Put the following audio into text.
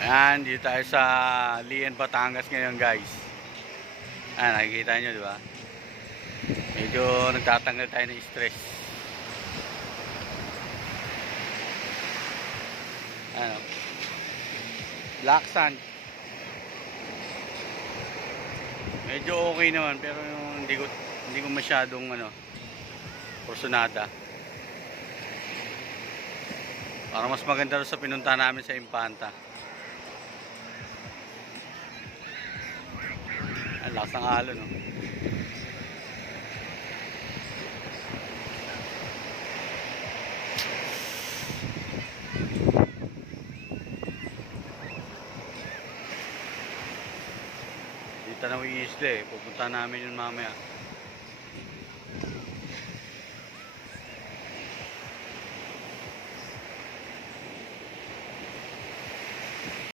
Ayan, dito tayo sa Lian, Batangas ngayon guys. Ayan, nakikita nyo di ba? Medyo nagtatanggal tayo ng stress. Ano? Black sand. Medyo okay naman pero yung hindi ko masyadong porsyonada. Para mas maganda rin sa pinunta namin sa Impanta. Ang lakas ng alon, no? Dito na yung isla eh. Pupunta namin yun mamaya.